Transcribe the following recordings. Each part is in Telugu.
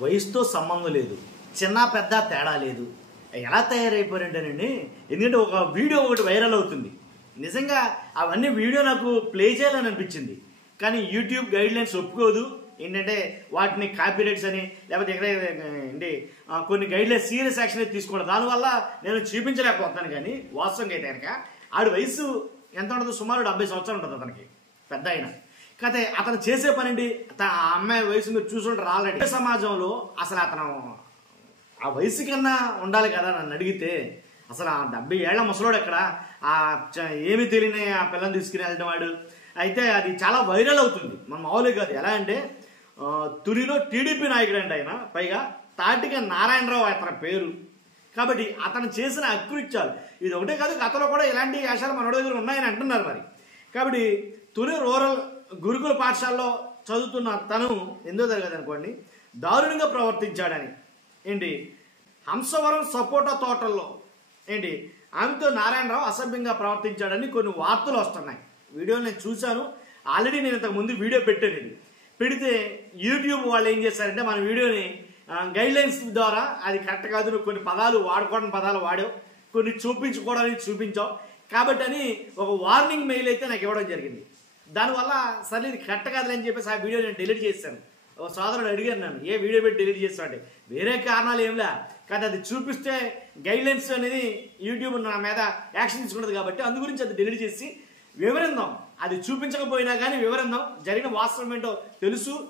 వయసుతో సంబంధం లేదు, చిన్న పెద్ద తేడా లేదు. ఎలా తయారైపోయారంటేనండి, ఎందుకంటే ఒక వీడియో ఒకటి వైరల్ అవుతుంది. నిజంగా అవన్నీ వీడియో నాకు ప్లే చేయాలని అనిపించింది, కానీ యూట్యూబ్ గైడ్ లైన్స్ ఒప్పుకోదు. ఏంటంటే వాటిని కాపీరైట్స్ అని లేకపోతే ఎక్కడ ఏంటి కొన్ని గైడ్ లైన్స్ సీరియస్ యాక్షన్ అయితే తీసుకోవడం, దానివల్ల నేను చూపించలేకపోతాను. కానీ వాస్తవంగా అయితే కనుక ఆడి వయసు ఎంత ఉండదు, సుమారు 70 సంవత్సరాలు ఉంటుంది అతనికి, పెద్ద అయినా. కాకపోతే అతను చేసే పని ఏంటి, ఆ అమ్మాయి వయసు మీరు చూసుంటారు ఆల్రెడీ. సమాజంలో అసలు అతను ఆ వయసు కన్నా ఉండాలి కదా నన్ను అడిగితే. అసలు ఆ 70 ఏళ్ల ముసలోడు ఎక్కడ, ఆ ఏమీ తెలియని ఆ పిల్లని తీసుకుని వెళ్ళడం వాడు. అయితే అది చాలా వైరల్ అవుతుంది, మన మామూలుగా కాదు. ఎలా అంటే తునిలో టీడీపీ నాయకుడు అంటే ఆయన, పైగా తాటిక నారాయణరావు అతని పేరు. కాబట్టి అతను చేసిన అకృత్యాలు ఇది ఒకటే కాదు, గతంలో కూడా ఇలాంటి వేషాలు మన దగ్గర ఉన్నాయని అంటున్నారు మరి. కాబట్టి తుని రూరల్ గురుకుల పాఠశాలలో చదువుతున్న తను 8వ తరగతి అనుకోండి, దారుణంగా ప్రవర్తించాడని ఏంటి హంసవరం సపోటా తోటల్లో ఏంటి ఆమెతో నారాయణరావు అసభ్యంగా ప్రవర్తించాడని కొన్ని వార్తలు వస్తున్నాయి. వీడియోలు నేను చూశాను ఆల్రెడీ, నేను ఇంతకు ముందు వీడియో పెట్టాను. ఇది పెడితే యూట్యూబ్ వాళ్ళు ఏం చేశారంటే మన వీడియోని గైడ్ లైన్స్ ద్వారా అది కరెక్ట్ కాదు, నువ్వు కొన్ని పదాలు వాడుకోవడానికి పదాలు వాడావు, కొన్ని చూపించుకోవడానికి చూపించావు కాబట్టి అని ఒక వార్నింగ్ మెయిల్ అయితే నాకు ఇవ్వడం జరిగింది. దానివల్ల సరే ఇది కరెక్ట్ కాదని చెప్పేసి ఆ వీడియో నేను డిలీట్ చేశాను. ఒక సోదరుడు అడిగారు నన్ను, ఏ వీడియో పెట్టి డిలీట్ చేస్తావు అంటే, వేరే కారణాలు ఏంలా, కానీ అది చూపిస్తే గైడ్ లైన్స్ అనేది యూట్యూబ్ నా మీద యాక్షన్ తీసుకున్నది కాబట్టి అందు గురించి అది డిలీట్ చేసి వివరిందాం. అది చూపించకపోయినా కానీ వివరిందాం, జరిగిన వాస్తవం ఏంటో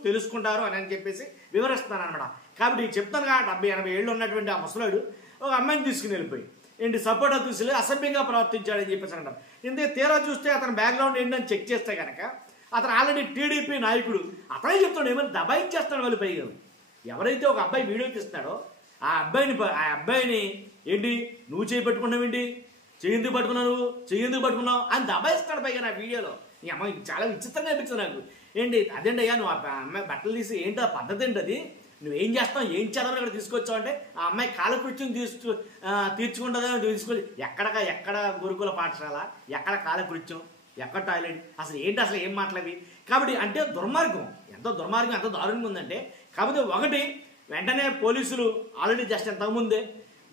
తెలుసుకుంటారు అని చెప్పేసి వివరిస్తున్నాను అనమాట. కాబట్టి చెప్తాను కదా, 70-80 ఏళ్ళు ఉన్నటువంటి ఆ ముసలాడు ఒక అమ్మాయిని తీసుకుని వెళ్ళిపోయి ఏంటి సపోర్టా తీసుకెళ్ళి అసభ్యంగా ప్రవర్తించాడని చెప్పేసి అంటారు. ఎందుకంటే తీరా చూస్తే అతని బ్యాక్గ్రౌండ్ ఏంటని చెక్ చేస్తే కనుక అతను ఆల్రెడీ టీడీపీ నాయకుడు. అతనే చెప్తాడు ఏమైనా దబాయించేస్తాడు వాళ్ళు. పైగా ఎవరైతే ఒక అబ్బాయి వీడియో తీస్తున్నాడో ఆ అబ్బాయిని ఏంటి నువ్వు చేయి పట్టుకున్నావు, ఏంటి చెయ్యందుకు పట్టుకున్నావు, నువ్వు చెయ్యందుకు పట్టుకున్నావు అని దబాయిస్తాడు పైగా నా వీడియోలో. ఈ అమ్మాయి చాలా విచిత్రంగా అనిపించింది నాకు. ఏంటి అదేంటి అయ్యా నువ్వు అమ్మాయి బట్టలు తీసి ఏంటి ఆ పద్ధతి ఏంటి, అది నువ్వేం చేస్తావు, ఏం చేద్దామని ఇక్కడ తీసుకొచ్చావు అంటే ఆ అమ్మాయి కాలకృత్యం తీర్చుకుంటుందని తీసుకొచ్చి ఎక్కడ గురుకుల పాఠశాల, ఎక్కడ కాలకృత్యం, ఎక్కడ టాయిలెట్, అసలు ఏంటి, అసలు ఏం మాట్లాడి. కాబట్టి అంటే దుర్మార్గం, ఎంత దారుణంగా ఉందంటే. కాకపోతే ఒకటి వెంటనే పోలీసులు ఆల్రెడీ జస్ట్ ఇంతకుముందే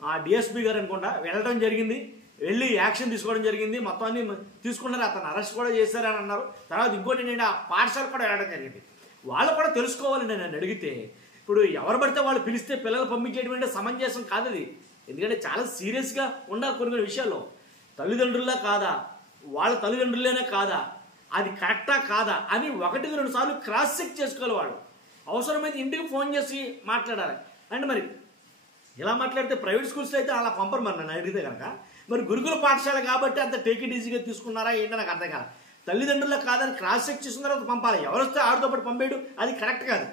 ఆ డిఎస్పీ గారు అనుకుంటా వెళ్ళడం జరిగింది, వెళ్ళి యాక్షన్ తీసుకోవడం జరిగింది, మొత్తం అన్ని తీసుకున్నారు, అతను అరెస్ట్ కూడా చేశారని అన్నారు. తర్వాత ఇంకోటి ఏంటంటే ఆ పాఠశాల కూడా వెళ్ళడం జరిగింది. వాళ్ళు కూడా తెలుసుకోవాలండి. నన్ను అడిగితే ఇప్పుడు ఎవరు పడితే వాళ్ళు పిలిస్తే పిల్లలు పంపించేటువంటి సమంజసం కాదు అది. ఎందుకంటే చాలా సీరియస్గా ఉండాలి కొన్ని విషయాల్లో. తల్లిదండ్రుల్లా కాదా, వాళ్ళ తల్లిదండ్రులేనే కాదా, అది కరెక్టా కాదా అని 1-2 సార్లు క్రాస్ చెక్ చేసుకోవాలి. వాళ్ళు అవసరమైతే ఇంటికి ఫోన్ చేసి మాట్లాడాలి. అంటే మరి ఇలా మాట్లాడితే ప్రైవేట్ స్కూల్స్లో అయితే అలా పంపరు మరి నన్ను అడిగితే కనుక. మరి గురుకుల పాఠశాల కాబట్టి అంత టేక్ ఇట్ ఈజీగా తీసుకున్నారా ఏంటో నాకు అర్థం కాదు. తల్లిదండ్రులకు కాదని క్రాస్ చెక్ చేసుకున్న తర్వాత పంపాలి. ఎవరు వస్తే ఆడితో పాటు పంపేయడం అది కరెక్ట్ కాదు,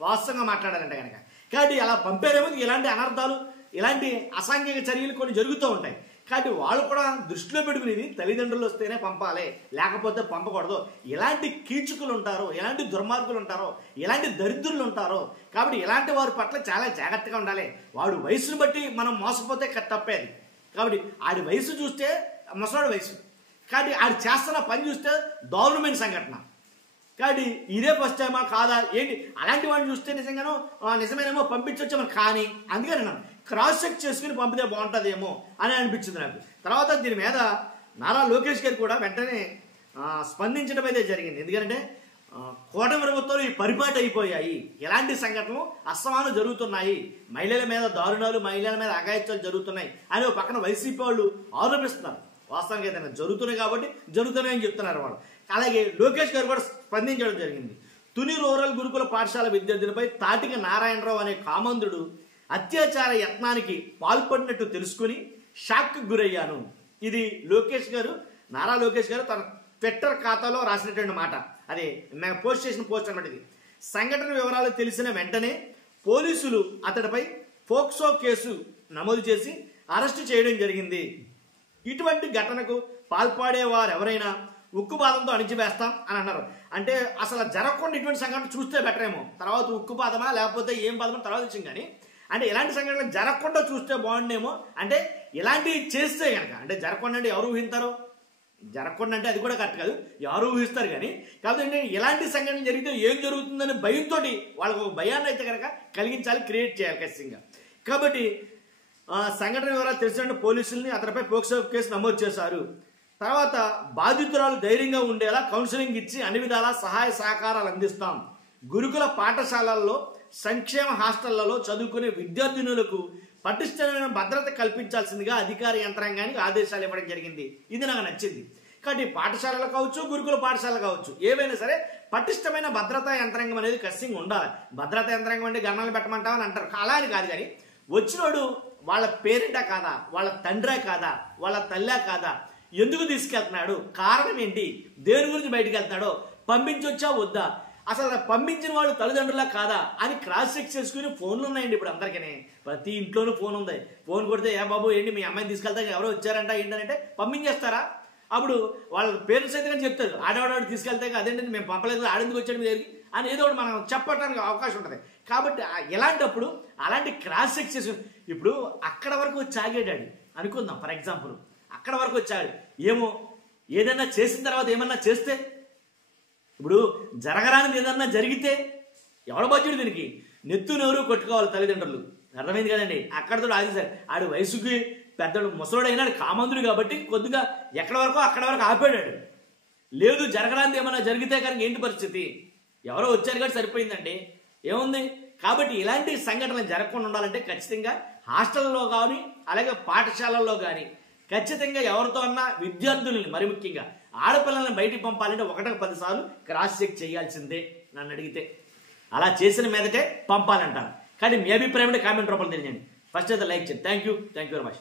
వాస్తవంగా మాట్లాడాలంటే కనుక. కాబట్టి అలా పంపేరేమో ఇలాంటి అనర్థాలు, ఇలాంటి అసాంఘిక చర్యలు కొన్ని జరుగుతూ ఉంటాయి. కాబట్టి వాళ్ళు కూడా దృష్టిలో పెట్టుకునేది తల్లిదండ్రులు వస్తేనే పంపాలి, లేకపోతే పంపకూడదు. ఇలాంటి కీచుకులు ఉంటారో, ఇలాంటి దుర్మార్గులు ఉంటారో, ఇలాంటి దరిద్రులు ఉంటారో. కాబట్టి ఇలాంటి వారి పట్ల చాలా జాగ్రత్తగా ఉండాలి. వాడు వయసును బట్టి మనం మోసపోతే తప్పేది. కాబట్టి ఆడి వయసు చూస్తే ముసలాడి వయసు, కాబట్టి ఆడు చేస్తున్న పని చూస్తే దారుణమైన సంఘటన. కాబట్టి ఇదే ఫస్ట్ టైమా కాదా ఏంటి, అలాంటి వాడిని చూస్తే నిజమేనేమో పంపించొచ్చామో. కానీ అందుకని నేను క్రాస్ చెక్ చేసుకుని పంపితే బాగుంటుందేమో అని అనిపించింది నాకు. తర్వాత దీని మీద నారా లోకేష్ గారు కూడా వెంటనే స్పందించడం అయితే జరిగింది. ఎందుకంటే కూటమి ప్రభుత్వాలు ఈ పరిపాటి అయిపోయాయి, ఎలాంటి సంఘటనలు అస్తమానం జరుగుతున్నాయి, మహిళల మీద దారుణాలు, మహిళల మీద అఘాయిత్యాలు జరుగుతున్నాయి అని ఒక పక్కన వైసీపీ వాళ్ళు ఆరోపిస్తున్నారు. వాస్తవంగా ఏదైనా జరుగుతున్నాయి కాబట్టి జరుగుతున్నాయని చెప్తున్నారు వాళ్ళు. అలాగే లోకేష్ గారు కూడా స్పందించడం జరిగింది. తుని రూరల్ గురుకుల పాఠశాల విద్యార్థులపై తాటిక నారాయణరావు అనే కామందుడు అత్యాచార యత్నానికి పాల్పడినట్టు తెలుసుకుని షాక్కు గురయ్యాను. ఇది నారా లోకేష్ గారు తన ట్విట్టర్ ఖాతాలో రాసినటువంటి మాట. అదే మేము పోస్ట్ చేసిన పోస్ట్ అన్నమాట. ఇది సంఘటన వివరాలు తెలిసిన వెంటనే పోలీసులు అతడిపై పోక్సో కేసు నమోదు చేసి అరెస్టు చేయడం జరిగింది. ఇటువంటి ఘటనకు పాల్పడేవారు ఎవరైనా ఉక్కుపాదంతో అణిచివేస్తాం అని అన్నారు. అంటే అసలు జరగకుండా ఇటువంటి సంఘటన చూస్తే బెటర్ ఏమో, తర్వాత ఉక్కుపాదమా లేకపోతే ఏం పాదమో తర్వాత విషయం. కానీ అంటే ఇలాంటి సంఘటనలు జరగకుండా చూస్తే బాగుండేమో. అంటే ఇలాంటివి చేస్తే కనుక అంటే జరగకుండా అంటే ఎవరు ఊహింతారో జరగకుండా అంటే అది కూడా కరెక్ట్ కాదు, ఎవరు ఊహిస్తారు. కానీ కాబట్టి ఇలాంటి సంఘటనలు జరిగితే ఏం జరుగుతుందని భయంతో వాళ్ళకు ఒక భయాన్ని అయితే కనుక కలిగించాలి, క్రియేట్ చేయాలి ఖచ్చితంగా. కాబట్టి సంఘటన వివరాలు తెలిసిన పోలీసుల్ని అతనిపై పోక్సో కేసు నమోదు చేశారు. తర్వాత బాధితురాలు ధైర్యంగా ఉండేలా కౌన్సిలింగ్ ఇచ్చి అన్ని విధాలా సహాయ సహకారాలు అందిస్తాం. గురుకుల పాఠశాలల్లో, సంక్షేమ హాస్టళ్లలో చదువుకునే విద్యార్థినులకు పటిష్టమైన భద్రత కల్పించాల్సిందిగా అధికార యంత్రాంగానికి ఆదేశాలు ఇవ్వడం జరిగింది. ఇది నాకు నచ్చింది. కాబట్టి పాఠశాలలు కావచ్చు, గురుకుల పాఠశాలలు కావచ్చు, ఏవైనా సరే పటిష్టమైన భద్రతా యంత్రాంగం అనేది ఖచ్చితంగా ఉండాలి. భద్రతా యంత్రాంగం అంటే గణాలు పెట్టమంటామని అంటారు, అలా అని కాదు. కానీ వచ్చినోడు వాళ్ళ పేరెంటా కాదా, వాళ్ళ తండ్రే కాదా, వాళ్ళ తల్లా కాదా, ఎందుకు తీసుకెళ్తున్నాడు, కారణం ఏంటి, దేని గురించి బయటికి వెళ్తున్నాడో, పంపించొచ్చా వద్దా, అసలు పంపించిన వాళ్ళు తల్లిదండ్రులా కాదా అని క్రాస్ చెక్ చేసుకుని ఫోన్లు ఉన్నాయండి ఇప్పుడు అందరికీ. ప్రతి ఇంట్లోనూ ఫోన్ ఉంది. ఫోన్ కొడితే ఏ బాబు ఏంటి మీ అమ్మాయిని తీసుకెళ్తా, ఎవరో వచ్చారంట ఏంటంటే పంపించేస్తారా? అప్పుడు వాళ్ళ పేరెంట్స్ అయితే కానీ చెప్తారు, ఆడవాడు తీసుకెళ్తే అదేంటంటే మేము పంపలేదు, ఆడెందుకు వచ్చాడు మీ దగ్గరికి అని ఏదో ఒకటి మనం చెప్పడానికి అవకాశం ఉంటుంది. కాబట్టి ఎలాంటప్పుడు అలాంటి క్రాస్ చెక్ చేసుకుని, ఇప్పుడు అక్కడ వరకు వచ్చి ఆగాడాడు అనుకుందాం, ఫర్ ఎగ్జాంపుల్ అక్కడ వరకు వచ్చాడు, ఏమో ఏదైనా చేసిన తర్వాత ఏమన్నా చేస్తే, ఇప్పుడు జరగరానిది ఏదన్నా జరిగితే ఎవడ బాధ్యుడు దీనికి? నెత్తు నోరు కొట్టుకోవాలి తల్లిదండ్రులు, అర్థమైంది కదండి. అక్కడతో ఆగేశారు. ఆడు వయసుకి పెద్దడు, ముసలోడు అయినాడు, కామందుడు కాబట్టి కొద్దిగా ఎక్కడ వరకు అక్కడ వరకు ఆపాడాడు. లేదు జరగరానిది ఏమన్నా జరిగితే కనుక ఏంటి పరిస్థితి? ఎవరో వచ్చారు కాబట్టి సరిపోయిందండి, ఏముంది? కాబట్టి ఇలాంటి సంఘటనలు జరగకుండా ఉండాలంటే ఖచ్చితంగా హాస్టల్లో కానీ అలాగే పాఠశాలల్లో కానీ ఖచ్చితంగా ఎవరితో అన్నా విద్యార్థులని, మరి ముఖ్యంగా ఆడపిల్లల్ని బయటికి పంపాలంటే 1-10 సార్లు క్రాస్ చెక్ చేయాల్సిందే నన్ను అడిగితే. అలా చేసిన మీదటే పంపాలంటారు. కానీ మీ అభిప్రాయం కామెంట్ రూపంలో తెలియజేయండి. ఫస్ట్ అయితే లైక్ చేయండి. Thank you very much.